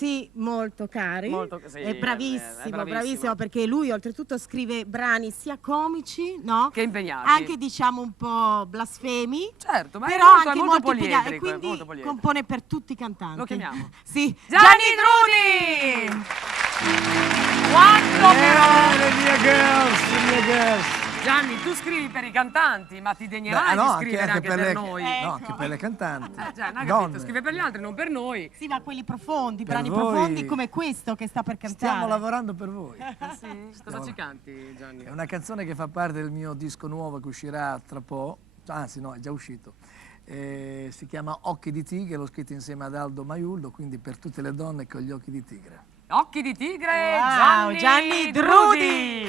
Sì, molto cari. Molto, sì, è bravissimo, bravissimo, perché lui oltretutto scrive brani sia comici, no? Che impegnati. Anche diciamo un po' blasfemi. Certo, ma però è anche molto impegnati, e poliedrico, quindi molto poliedrico. compone per tutti i cantanti. Lo chiamiamo? Sì. Gianni Drudi! Quanto però! Le mie girls. Gianni, tu scrivi per i cantanti, ma ti degnerai di scrivere anche per noi. No, anche per le cantanti. Gianni, hai capito? Scrive per gli altri, non per noi. Sì, ma quelli profondi, Per brani voi. profondi come questo che sta per cantare. Stiamo lavorando per voi. Sì? Cosa ci canti, Gianni? È una canzone che fa parte del mio disco nuovo che uscirà tra poco, anzi no, è già uscito. Si chiama Occhi di Tigre, l'ho scritto insieme ad Aldo Maiullo, quindi per tutte le donne con gli occhi di tigre. Occhi di tigre, Wow, Gianni Drudi!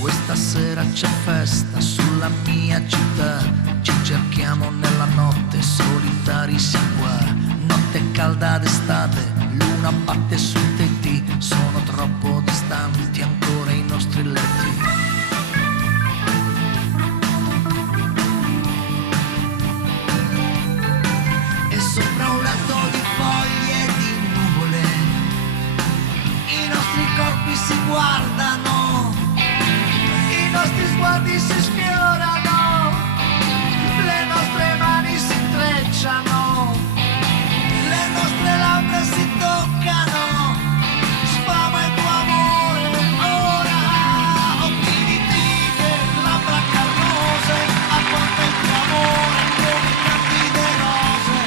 Questa sera c'è festa sulla mia città, ci cerchiamo nella notte, solitari si qua. Notte calda d'estate, luna batte sui tetti, sono troppo distanti ancora i nostri letti. E sopra un letto di foglie e di nuvole, i nostri corpi si guardano, i nostri sguardi si sfiorano, le nostre mani si intrecciano, le nostre labbra si toccano, sfama il tuo amore ora, occhi di tigre, labbra carnose, apporta il tuo amore come candide rose,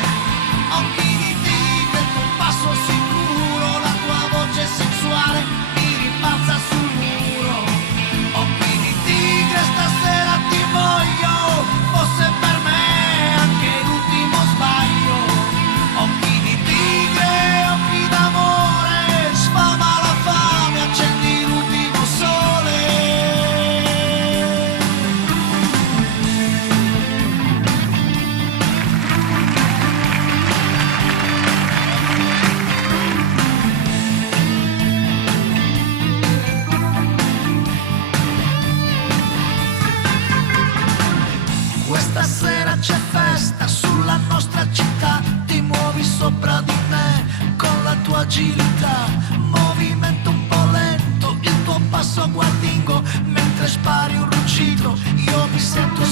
occhi di tigre, il tuo passo sicuro, la tua voce sensuale mi rimbalza sul muro, occhi di tigre, stasera ti voglio, fosse per me anche l'ultimo sbaglio, occhi di tigre, occhi d'amore, sfama la fame, accendi l'ultimo sole. Questa sera c'è festa sulla nostra città, ti muovi sopra di me con la tua agilità, movimento un po' lento, il tuo passo guardingo, mentre spari un ruggito, io mi sento